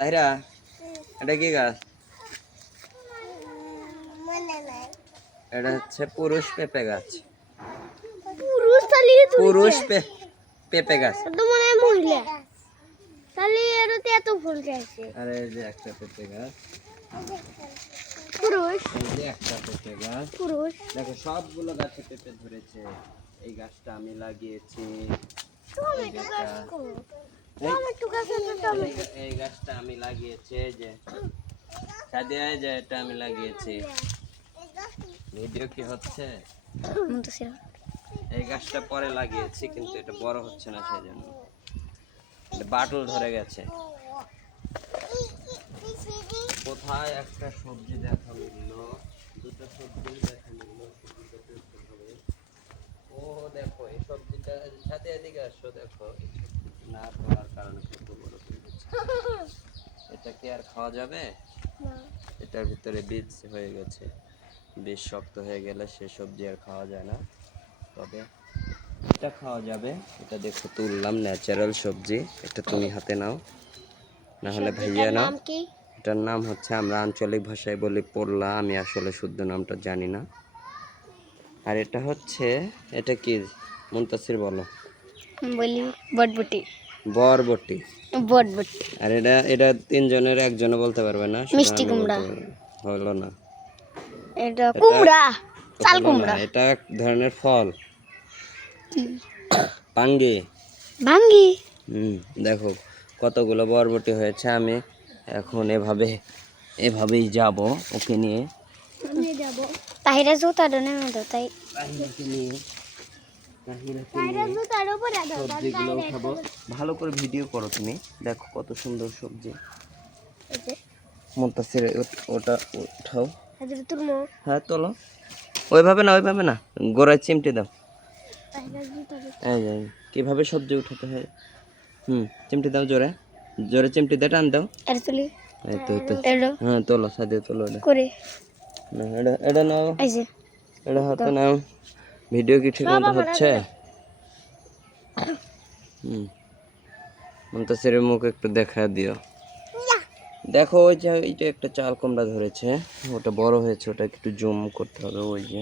তাহিরা এটা কি গাছ? এটা হচ্ছে পুরুষ পেঁপে গাছ। পুরুষ পেঁপে গাছ। আরে এই যে একটা পেঁপে গাছ, এই যে একটা পেঁপে গাছ। দেখো সবগুলো গাছে পেঁপে ধরেছে। এই গাছটা আমি লাগিয়েছি। এই গাছটা আমি লাগিয়েছি, এই যে সাদিয়া, এই যে এটা আমি লাগিয়েছি। ভিডিও কি হচ্ছে? এই গাছটা পরে লাগিয়েছি কিন্তু এটা বড় হচ্ছে না, সেই জন্য বাটুল ধরে গেছে। কোথায় একটা সবজি দেখা মিললো, দুটো সবজি দেখা মিললো। ও দেখো এই সবজিটা সাথে এদিকে আসো, দেখো না তোলার কারণে কত বড় হয়ে গেছে। এটা কি আর খাওয়া যাবে? এটার ভিতরে বীজ হয়ে গেছে। বীজ শক্ত হয়ে গেলে সে সবজি আর খাওয়া যায় না, তবে এটা খাওয়া যাবে। এটা দেখো তুললাম, ন্যাচারাল সবজি। এটা তুমি হাতে নাও, না হলে ভাইয়া নাও। এটার নাম হচ্ছে, আমরা আঞ্চলিক ভাষায় বলি পোল্লা, আমি আসলে শুদ্ধ নামটা জানি না। আর এটা হচ্ছে, এটা কি মুনতাসির বলো? বলি বটবটি। বরবটি। বটবটি। আর এটা এটা তিনজনের একজনও বলতে পারবে না। মিষ্টি কুমড়া। হলো না, এটা কুমড়া, চাল কুমড়া। এটা এক ধরনের ফল, পাঙ্গি। ভাঙ্গি। দেখো কতগুলো বরবটি হয়েছে। আমি এখন এভাবেই যাব ওকে নিয়ে। তাহিরা জুতা ডনে দাও, তাই তাহিরাকে নিয়ে সবজিগুলো উঠাবো। ভালো করে ভিডিও করো তুমি, দেখো কত সুন্দর সবজি। মুনতাসির ওটা উঠাও। হ্যাঁ তোলো, ওইভাবে না, গোড়ায় চিমটে দাও। এই যে কিভাবে সবজি উঠাতে হয়। চিমটে দাও, জোরে জোরে চিমটে দিয়ে টান দাও। এই তো হ্যাঁ তোলো, সাদিয়া তোলো। না এটা নাও, এটা হাতে নাও। ভিডিও কি ঠিক মতো হচ্ছে? মুনতাসিরের মুখ একটু দেখা দিও। দেখো ওই যে এইটা একটা চাল কুমড়া ধরেছে, ওটা বড় হয়েছে, ওটা একটু জুম করতে হবে। ওই যে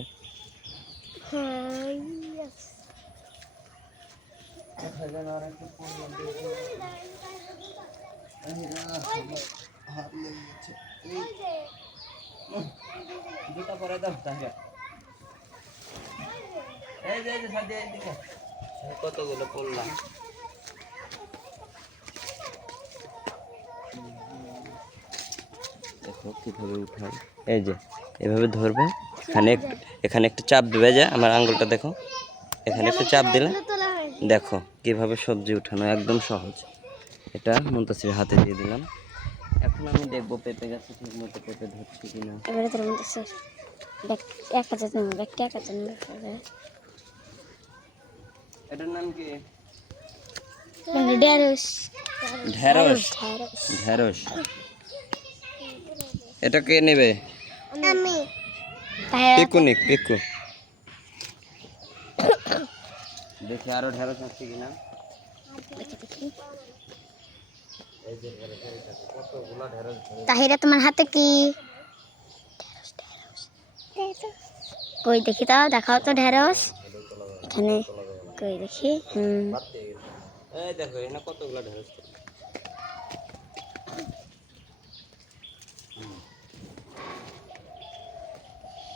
জুতা পরে দাও। এই যে সাদিয়া এদিকে কতগুলো পড়লাম। দেখো কিভাবে উঠাই, এই যে এভাবে ধরবে, এখানে একটা চাপ দেবে। যে আমার আঙ্গুলটা দেখো, এখানে একটা চাপ দিলে দেখো কিভাবে সবজি উঠানো, একদম সহজ। এটা মুনতাসির হাতে দিয়ে দিলাম। এখন আমি দেখবো পেঁপে গাছে ঠিক মতো পেঁপে ধরছে কিনা। এটার নাম কি? ঢেঁড়স। ঢেঁড়স। এটা কে নেবে? পিকু নিক, পিকু। দেখি আরো ঢেঁড়স আছে কিনা। তাহিরা তোমার হাতে কি? কই দেখি তো, দেখাও তো ঢেঁড়স এখানে, কই দেখি। এই দেখো এখানে কতগুলো ঢেঁড়স।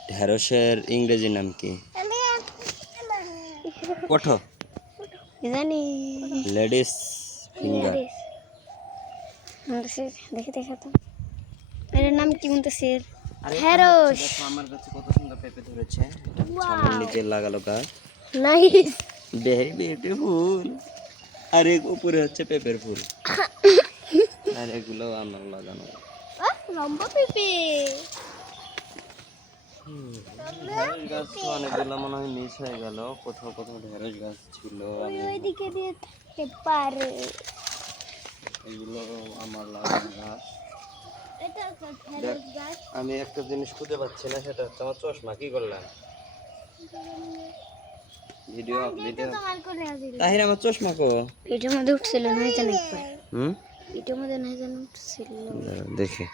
ঢেঁড়সের ইংরেজি নাম কি? কোঠো, জানি। Ladies finger. দেখি দেখা তো, এর নাম কি? মুনতাসির ঢেঁড়স। দেখো আমার কাছে কত সুন্দর পেঁপে ধরেছে। এটা আমার নিজে লাগালো গাছ। Nice, very beautiful. আর এর উপরে হচ্ছে পেঁপের ফুল। আর এগুলো আমার লাগানো। লম্বা পেঁপে। ঢেঁড়স গাছ তো অনেকগুলো মনে হয় মিস হয়ে গেল। কোথাও কোথাও ঢেঁড়স গাছ ছিল। ওইদিকে দিয়ে থাকতে পারে। এগুলো আমার লাগানো গাছ। আমি একটা জিনিস খুঁজে পাচ্ছি না, সেটা হচ্ছে আমার চশমা। কি করলাম? ভিডিও তাহির আমার চশমা কো? ভিডিওর মধ্যে উঠছিল না, এটা একবার এটার মধ্যে না যেন ছিল দেখি